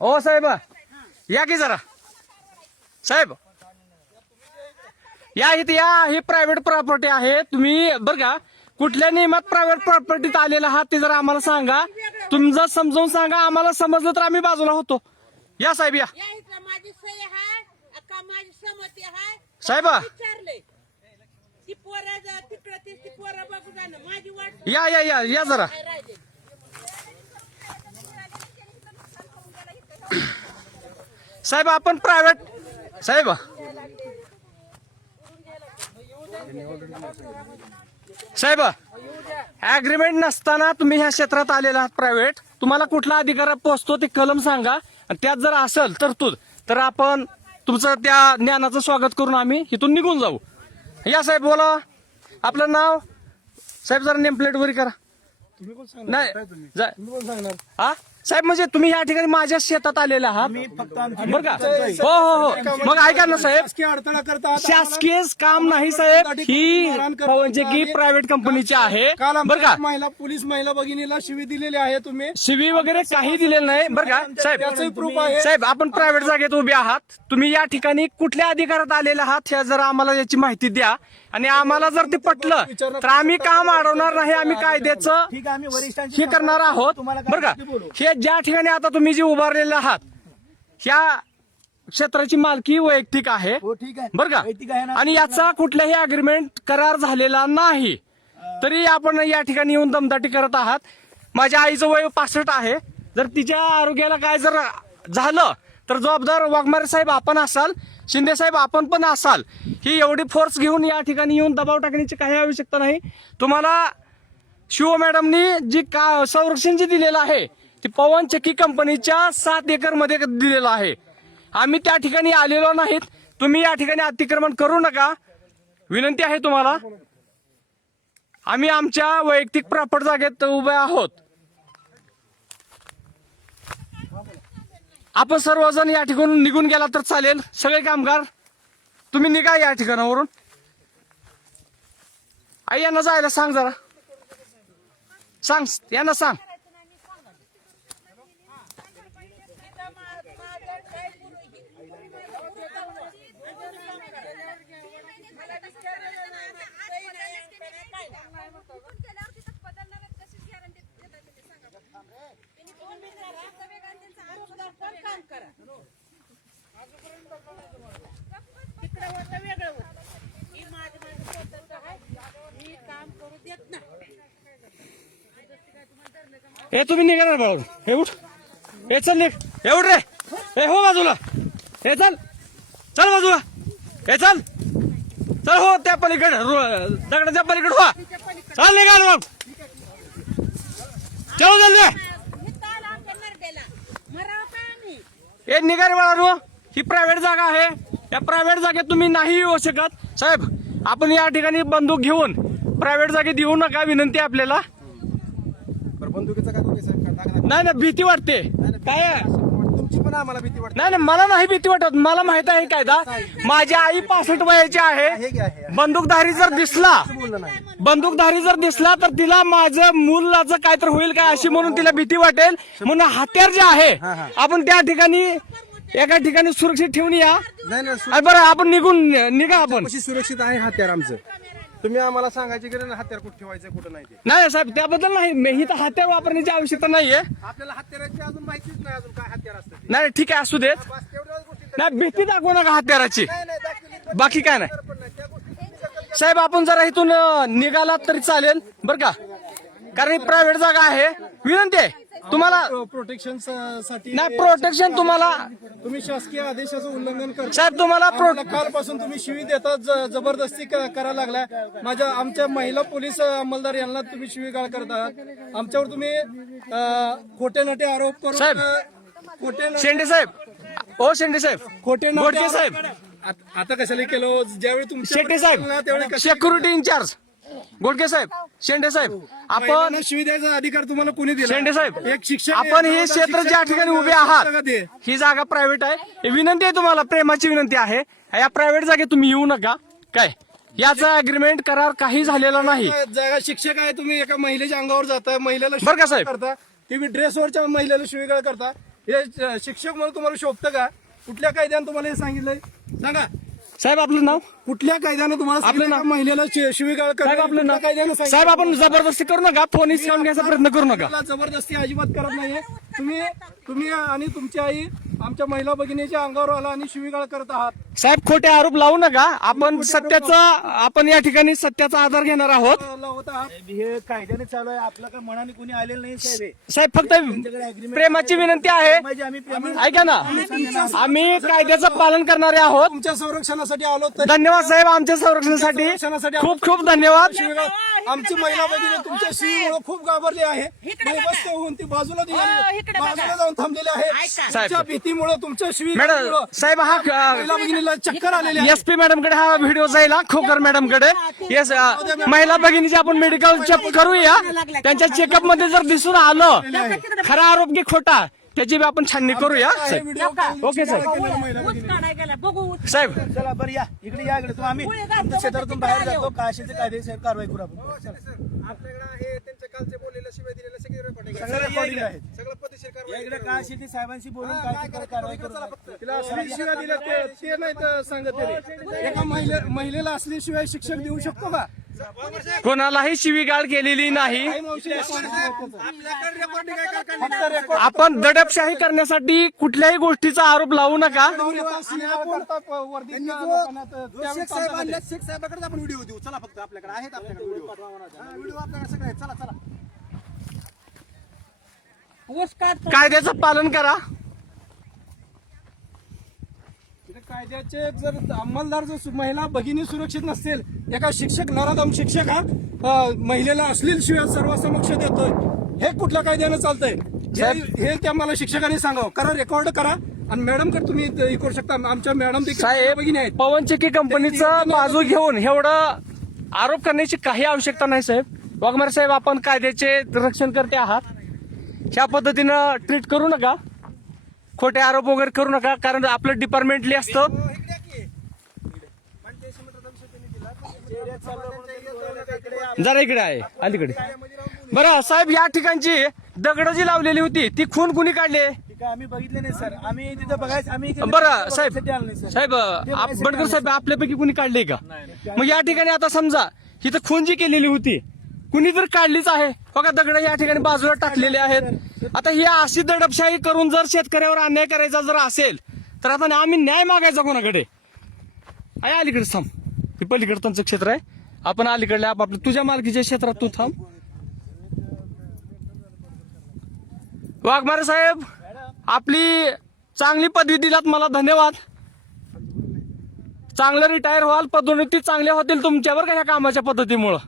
ओ साहेब या की जरा साहेब या इथे या. ही प्रायव्हेट प्रॉपर्टी आहे. तुम्ही बरं का कुठल्या नियमात प्रायव्हेट प्रॉपर्टीत आलेला आहात ते जरा आम्हाला सांगा. तुमचं समजावून सांगा. आम्हाला समजलं तर आम्ही बाजूला होतो. या साहेब या. माझी सही आहे का माझी सहमती आहे साहेब विचारले ती पोरं तिकडे ती पोरं बघू जाणं माझी वाट या या या या जरा. राहिले. साहेब आपण प्रायव्हेट साहेब साहेब ऍग्रीमेंट नसताना तुम्ही ह्या क्षेत्रात आलेला आहात प्रायव्हेट. तुम्हाला कुठला अधिकार पोहोचतो ते कलम सांगा. आणि त्यात जर असेल तरतूद तर आपण तुमचं त्या ज्ञानाचं स्वागत करून आम्ही इथून निघून जाऊ. या साहेब बोला. आपलं नाव साहेब जरा नेम प्लेट वरी करा. नाही हा साहेब म्हणजे तुम्ही या ठिकाणी माझ्या शेतात आलेला आहात बरं का. हो हो हो मग ऐका ना साहेब शासकीय काम नाही साहेब. ही म्हणजे की प्रायव्हेट कंपनीची आहे बरं का. महिला भगिनीला शिवी दिलेली आहे. तुम्ही शिवी वगैरे काही दिलेलं नाही बरं का साहेब. प्रूफ आहे. साहेब आपण प्रायव्हेट जागेत उभे आहात. तुम्ही या ठिकाणी कुठल्या अधिकारात आलेले आहात हे जरा आम्हाला याची माहिती द्या. आणि आम्हाला जर ते पटलं तर आम्ही काम अडवणार नाही. आम्ही कायद्याचं हे करणार आहोत बरं का. हे ज्या ठिकाणी आता तुम्ही जे उभारलेले आहात ह्या क्षेत्राची मालकी वैयक्तिक आहे बरं का. आणि याचा कुठलाही अग्रीमेंट करार झालेला नाही. तरी आपण या ठिकाणी येऊन दमदाटी करत आहात. माझ्या आईचं वय 65 आहे. जर तिच्या आरोग्याला काय जर झालं तर जबाबदार वाघमारे साहेब आपण असाल. शिंदे साहेब आपण पण असाल. ही एवढी फोर्स घेऊन या ठिकाणी येऊन दबाव टाकण्याची काही आवश्यकता नाही. तुम्हाला शिव मॅडमनी जी संरक्षण जे दिलेलं आहे ती पवन चक्की कंपनीच्या 7 एकर मध्ये दिलेलं आहे. आम्ही त्या ठिकाणी आलेलो नाहीत. तुम्ही या ठिकाणी अतिक्रमण करू नका विनंती आहे तुम्हाला. आम्ही आमच्या वैयक्तिक प्रॉपर जागेत उभे आहोत. आपण सर्वजण या ठिकाणून निघून गेला तर चालेल. सगळे कामगार तुम्ही निघा या ठिकाणावरून. आई यांना जायला सांग जरा. सांग यांना सांग. तिकडे होतं वेगळं होतं. ही माझं स्वतंत्र आहे. मी काम करू देत नाही. हे तुम्ही निघा बाळू. हे उठ. हे चल निघ. हे उठ रे. हे हो बाजूला. हे चल चल बाजूला. हे चल चल हो त्या पलीकडे दगडाच्या पलीकडे हो. चल निघाल मग. चलो जल्दी. हे ताल आमच्या नरड्याला मराव का आम्ही हे निघा रे बाळू. ही प्रायव्हेट जागा आहे. या प्रायव्हेट जागेत तुम्ही नाही येऊ शकत. साहेब आपण या ठिकाणी बंदूक घेऊन प्रायव्हेट जागेत येऊ नका विनंती आहे आपल्याला. बंदुकीचा काय नाही नाही भीती वाटते काय. तुमची पण आम्हाला भीती वाटते. नाही नाही मला नाही भीती वाटत. मला माहित आहे कायदा. माझी आई 65 वयाची आहे. बंदूकधारी जर दिसला तर तिला माझं मुलाचं काय तर होईल काय अशी म्हणून तिला भीती वाटेल. म्हणून हत्यार जे आहे आपण त्या ठिकाणी एका ठिकाणी सुरक्षित ठेवून या. बरं आपण निघा आपण. सुरक्षित आहे हत्यार आमचं. तुम्ही आम्हाला सांगायची गरज नाही हत्यार कुठे ठेवायचं कुठं नाही ते. नाही साहेब त्याबद्दल नाही. मी तर हत्यार वापरण्याची आवश्यकता नाहीये. आपल्याला हत्याराची अजून माहितीच नाही अजून काय हत्यार असतं ते. नाही ठीक आहे असू देत. बस तेवढ्याच गोष्टी. नाही भीती दाखवू नका हत्याराची. नाही दाखवली बाकी काय नाही. पण नाही त्या गोष्टी तुम्ही दखल साहेब आपण जरा इथून निघालात तरी चालेल बरं का. कारण प्रायव्हेट जागा आहे. विनंती आहे तुम्हाला. प्रोटेक्शन साठी नाही प्रोटेक्शन तुम्हाला तुम्ही शासकीय आदेशाचं उल्लंघन करता. साहेब तुम्हाला कालपासून तुम्ही शिवी देतात जबरदस्ती करायला लागलाय. आमच्या महिला पोलीस अंमलदार यांना तुम्ही शिवीगाळ करता. आमच्यावर तुम्ही खोटे नाटे आरोप साहेब. करून खोटे शेंडे साहेब ओ शेंडे साहेब खोटे गोडके साहेब आता कशाला केलं ज्यावेळी तुमच्या शेट्टे साहेब त्यावेळी सिक्युरिटी इंचार्ज गोडके साहेब शेंडे साहेब आपण महिलांना शिवी द्यायचा अधिकार तुम्हाला कोणी दिला. शेंडे साहेब एक शिक्षक आपण हे क्षेत्र ज्या ठिकाणी उभे आहात ही जागा प्रायव्हेट आहे. विनंती आहे तुम्हाला प्रेमाची विनंती आहे. या प्रायव्हेट जागेत तुम्ही येऊ नका काय. याचा अग्रीमेंट करार काही झालेला नाही. जागा शिक्षक आहे तुम्ही एका महिलेच्या अंगावर जाता महिलेला बरं का साहेब? करता तुम्ही ड्रेसवरच्या महिलेला शिवीगाळ करता. हे शिक्षक म्हणून तुम्हाला शोभतं का? कुठल्या कायद्याने तुम्हाला हे सांगितलंय सांगा? साहेब आपलं नाव? कुठल्या कायद्याने तुम्हाला आपलं सांगितलं नाव? का महिलेला शिवीगाळ साहेब करा? आपलं नाव? कायद्याने सांगितलं? साहेब आपण जबरदस्ती करू नका, फोन हिसकावून घ्यायचा प्रयत्न करू नका. मला जबरदस्ती अजिबात करत नाहीये. तुम्ही आणि तुमची आई आमच्या महिला भगिनीच्या अंगावर आला आणि शिवीगाळ करत आहात. साहेब खोटे आरोप लावू नका. आपण या ठिकाणी सत्याचा आधार घेणार आहोत. लावत आहात. हे कायद्याने चालू आहे, आपलं का मनाने कोणी आलेलं नाही साहेब. साहेब फक्त प्रेमाची विनंती आहे, म्हणजे आम्ही ऐका ना, आम्ही कायद्याचं पालन करणारे आहोत. तुमच्या संरक्षणासाठी आलो तर धन्यवाद साहेब, आमच्या संरक्षणासाठी खूप खूप धन्यवाद. आमची महिला भगिनी तुमच्या शिवीमुळे खूप घाबरली आहे. बेबस होऊन ती बाजूला बाजूला जाऊन थांबलेली आहे. तुमच्या भीतीमुळे तुमच्या शिवी मॅडम साहेब हा महिला भगिनीला चक्कर आलेली आहे. एसपी मॅडम कडे हा व्हिडिओ जाईल, खोकर मॅडम कडे. येस, महिला भगिनीची आपण मेडिकल चेक करूया. त्यांच्या चेकअप मध्ये जर दिसून आलं खरा आरोप की खोटा, त्याची बी आपण छाननी करूया. ओके साहेब. ऊस काढायला गेला, बघू ऊस. साहेब चला बरं या इकडे या इकडे तो आम्ही तुमच्या क्षेत्रातून बाहेर जातो. काशीचे कायदेशीर कारवाई करू आपण. सगळं recording आहे. या इकडे काशीचे साहेबांशी बोलून कायदेशीर कारवाई करू. तिला असली शिव्या दिल्या ते नाही तर सांगत तरी. एका महिलेला असली शिवाय शिक्षक देऊ शकतो का? कोणालाही शिवीगाळ केलेली नाही. फक्त रेकॉर्ड आपण दडपशाही करण्यासाठी कुठल्याही गोष्टीचा आरोप लावू नका. शेख साहेबांकडे आपण व्हिडिओ देऊ. चला फक्त आपल्याकडे आहेत, आपल्याकडे व्हिडिओ आपल्याकडे सगळे आहेत. चला चला. ऊस काढतो. कायद्याचं पालन करा. कायद्याचे जर अंमलदार जर महिला भगिनी सुरक्षित नसतील, एका शिक्षक नराधम शिक्षक हा महिलेला अश्लील शिवाय सर्वसमक्ष देतोय, हे कुठल्या कायद्याने चालतंय? हे त्या मला शिक्षकांनी सांगावं. करा, रेकॉर्ड करा आणि मॅडम कडे तुम्ही हे करू शकता. आमच्या मॅडम साहेब भगिनी आहेत. पवन चक्की कंपनीचं बाजू घेऊन एवढं आरोप करण्याची काही आवश्यकता नाही साहेब. वाघमारे साहेब आपण कायद्याचे रक्षण करते आहात, ह्या पद्धतीनं ट्रीट करू नका. खोटे आरोप वगैरे करू नका, कारण आपलं डिपार्टमेंटली असतं. जरा इकडे आहे अलीकडे. बरं साहेब, या ठिकाणची दगड जी लावलेली होती ती खून कुणी काढले? आम्ही बघितले नाही सर. आम्ही तिथं बघायचं. आम्ही बरं साहेब, बडकर साहेब आपल्यापैकी कुणी काढले का? मग या ठिकाणी आता समजा इथं खून जी केलेली होती कुणी तर काढलीच आहे. बघा दगड या ठिकाणी बाजूला टाकलेले आहेत. आता ही अशी दडपशाही करून जर शेतकऱ्यावर अन्याय करायचा जर असेल तर आता आम्ही न्याय मागायचा कोणाकडे? आहे अलीकडे थांब, हे पलीकडे त्यांचं क्षेत्र आहे. आपण अलीकडल्या आपापल्या तुझ्या मालकीच्या क्षेत्रात तू थांब. वाघमारे साहेब आपली चांगली पदवी दिलात, मला धन्यवाद. चांगलं रिटायर व्हाल, पदोन्नती चांगल्या होतील तुमच्यावर का ह्या कामाच्या पद्धतीमुळं.